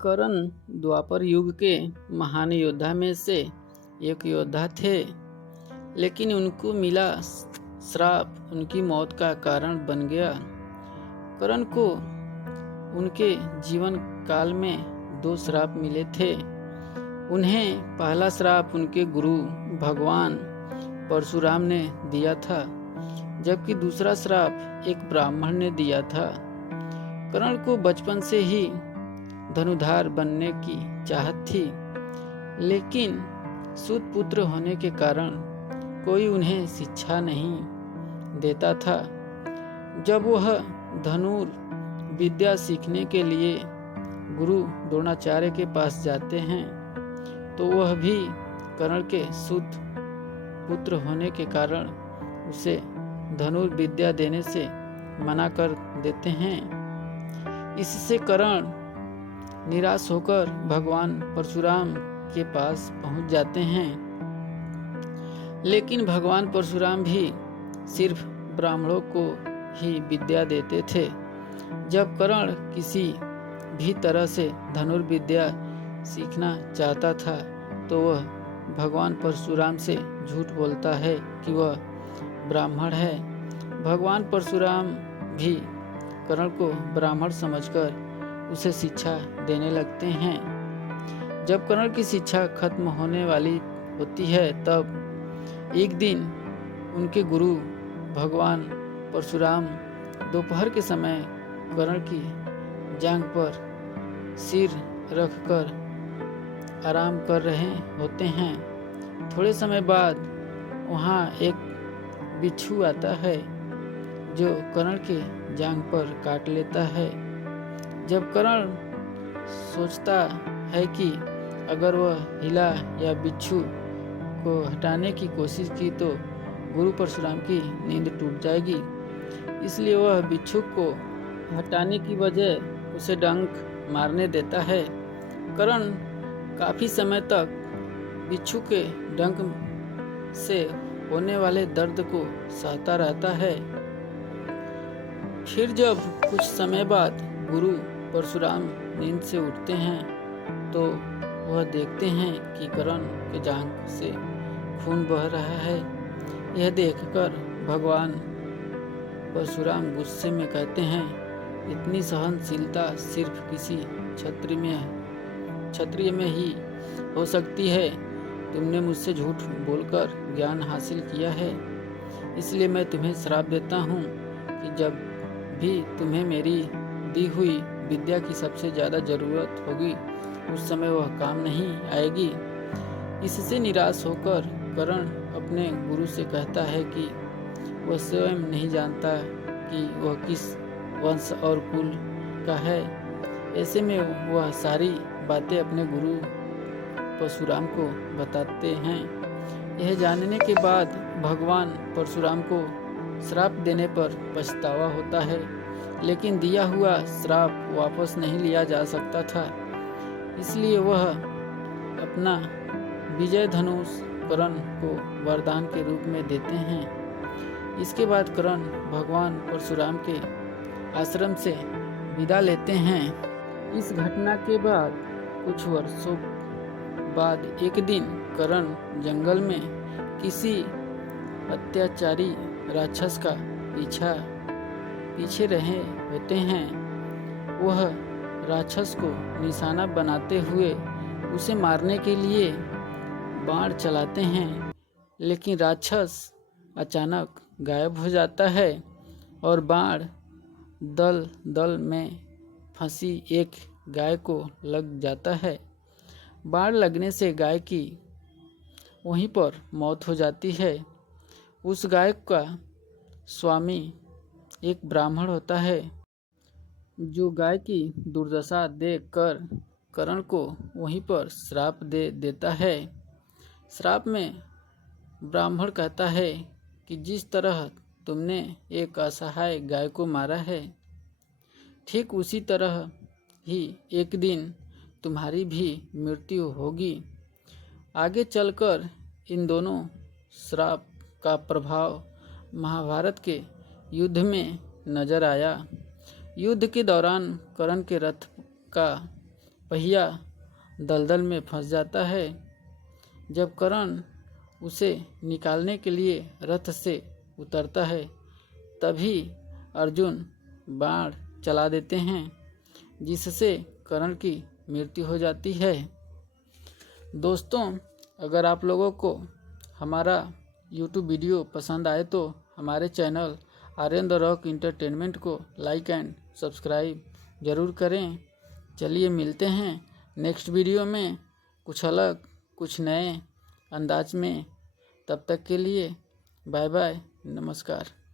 कर्ण द्वापर युग के महान योद्धा में से एक योद्धा थे, लेकिन उनको मिला श्राप उनकी मौत का कारण बन गया। कर्ण को उनके जीवन काल में 2 श्राप मिले थे। उन्हें पहला श्राप उनके गुरु भगवान परशुराम ने दिया था, जबकि दूसरा श्राप एक ब्राह्मण ने दिया था। कर्ण को बचपन से ही धनुधार बनने की चाहत थी, लेकिन सूत पुत्र होने के कारण कोई उन्हें शिक्षा नहीं देता था। जब वह धनुर विद्या सीखने के लिए गुरु द्रोणाचार्य के पास जाते हैं, तो वह भी कर्ण के सूत पुत्र होने के कारण उसे धनुर्विद्या देने से मना कर देते हैं। इससे कर्ण निराश होकर भगवान परशुराम के पास पहुंच जाते हैं, लेकिन भगवान परशुराम भी सिर्फ ब्राह्मणों को ही विद्या देते थे। जब कर्ण किसी भी तरह से धनुर्विद्या सीखना चाहता था, तो वह भगवान परशुराम से झूठ बोलता है कि वह ब्राह्मण है। भगवान परशुराम भी कर्ण को ब्राह्मण समझकर उसे शिक्षा देने लगते हैं। जब कर्ण की शिक्षा खत्म होने वाली होती है, तब एक दिन उनके गुरु भगवान परशुराम दोपहर के समय कर्ण की जांघ पर सिर रखकर आराम कर रहे होते हैं। थोड़े समय बाद वहाँ एक बिच्छू आता है, जो कर्ण के जांघ पर काट लेता है। जब कर्ण सोचता है कि अगर वह हिला या बिच्छू को हटाने की कोशिश की तो गुरु परशुराम की नींद टूट जाएगी, इसलिए वह बिच्छू को हटाने की बजाय उसे डंक मारने देता है। कर्ण काफी समय तक बिच्छू के डंक से होने वाले दर्द को सहता रहता है। फिर जब कुछ समय बाद गुरु परशुराम नींद से उठते हैं, तो वह देखते हैं कि कर्ण के जांघ से खून बह रहा है। यह देखकर भगवान परशुराम गुस्से में कहते हैं, इतनी सहनशीलता सिर्फ किसी क्षत्रिय में ही हो सकती है। तुमने मुझसे झूठ बोलकर ज्ञान हासिल किया है, इसलिए मैं तुम्हें श्राप देता हूँ कि जब भी तुम्हें मेरी दी हुई विद्या की सबसे ज़्यादा ज़रूरत होगी, उस समय वह काम नहीं आएगी। इससे निराश होकर कर्ण अपने गुरु से कहता है कि वह स्वयं नहीं जानता कि वह किस वंश और कुल का है। ऐसे में वह सारी बातें अपने गुरु परशुराम को बताते हैं। यह जानने के बाद भगवान परशुराम को श्राप देने पर पछतावा होता है, लेकिन दिया हुआ श्राप वापस नहीं लिया जा सकता था, इसलिए वह अपना विजय धनुष कर्ण को वरदान के रूप में देते हैं। इसके बाद कर्ण भगवान परशुराम के आश्रम से विदा लेते हैं। इस घटना के बाद कुछ वर्षों बाद एक दिन कर्ण जंगल में किसी अत्याचारी राक्षस का पीछे रहे होते हैं। वह राक्षस को निशाना बनाते हुए उसे मारने के लिए बाण चलाते हैं, लेकिन राक्षस अचानक गायब हो जाता है और बाण दल में फंसी एक गाय को लग जाता है। बाण लगने से गाय की वहीं पर मौत हो जाती है। उस गाय का स्वामी एक ब्राह्मण होता है, जो गाय की दुर्दशा देखकर कर्ण को वहीं पर श्राप दे देता है। श्राप में ब्राह्मण कहता है कि जिस तरह तुमने एक असहाय गाय को मारा है, ठीक उसी तरह ही एक दिन तुम्हारी भी मृत्यु होगी। आगे चलकर इन दोनों श्राप का प्रभाव महाभारत के युद्ध में नजर आया। युद्ध के दौरान कर्ण के रथ का पहिया दलदल में फंस जाता है। जब कर्ण उसे निकालने के लिए रथ से उतरता है तभी अर्जुन बाण चला देते हैं, जिससे कर्ण की मृत्यु हो जाती है। दोस्तों, अगर आप लोगों को हमारा YouTube वीडियो पसंद आए तो हमारे channel Aryan the rock entertainment को लाइक एंड सब्सक्राइब ज़रूर करें। चलिए मिलते हैं नेक्स्ट वीडियो में कुछ अलग कुछ नए अंदाज में। तब तक के लिए बाय बाय, नमस्कार।